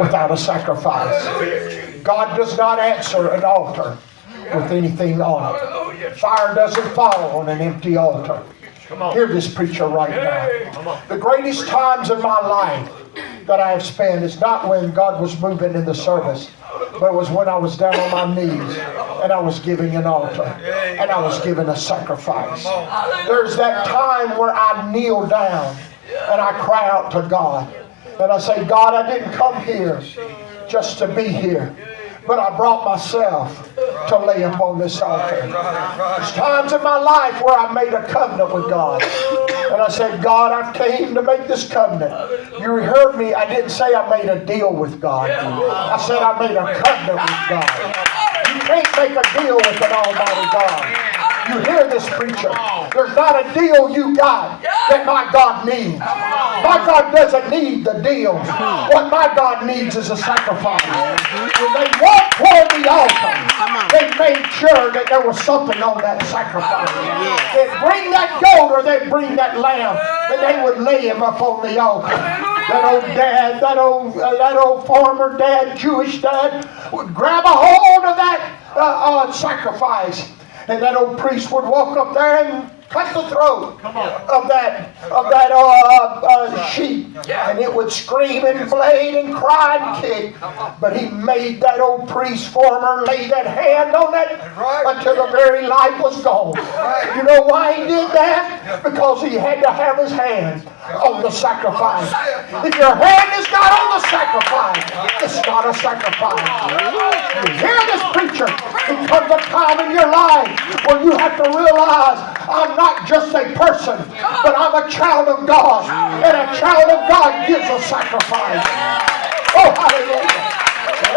without a sacrifice. God does not answer an altar with anything on it. Fire doesn't fall on an empty altar. Hear this preacher right now. The greatest times in my life that I have spent is not when God was moving in the service, but it was when I was down on my knees and I was giving an altar and I was giving a sacrifice. There's that time where I kneel down and I cry out to God and I say, God, I didn't come here just to be here, but I brought myself to lay upon this altar. There's times in my life where I made a covenant with God. And I said, God, I came to make this covenant. You heard me. I didn't say I made a deal with God. I said I made a covenant with God. You can't make a deal with an almighty God. You hear this, preacher? There's not a deal you got that my God needs. My God doesn't need the deal. What my God needs is a sacrifice. When they walked toward the altar, they made sure that there was something on that sacrifice. They'd bring that goat or they'd bring that lamb, and they would lay him up on the altar. That old dad, that old farmer dad, Jewish dad, would grab a hold of that sacrifice. And that old priest would walk up there and cut the throat of that sheep, and it would scream and blade and cry and kick. But he made that old priest farmer lay that hand on that until the very life was gone. You know why he did that? Because he had to have his hand on the sacrifice. If your hand is not on the sacrifice, it's not a sacrifice. You hear this, preacher? It comes a time in your life where you have to realize, I'm not just a person, but I'm a child of God. And a child of God gives a sacrifice. Oh, hallelujah.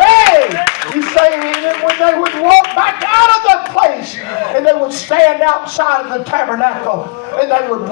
Hey, you say when they would walk back out of the place and they would stand outside of the tabernacle and they would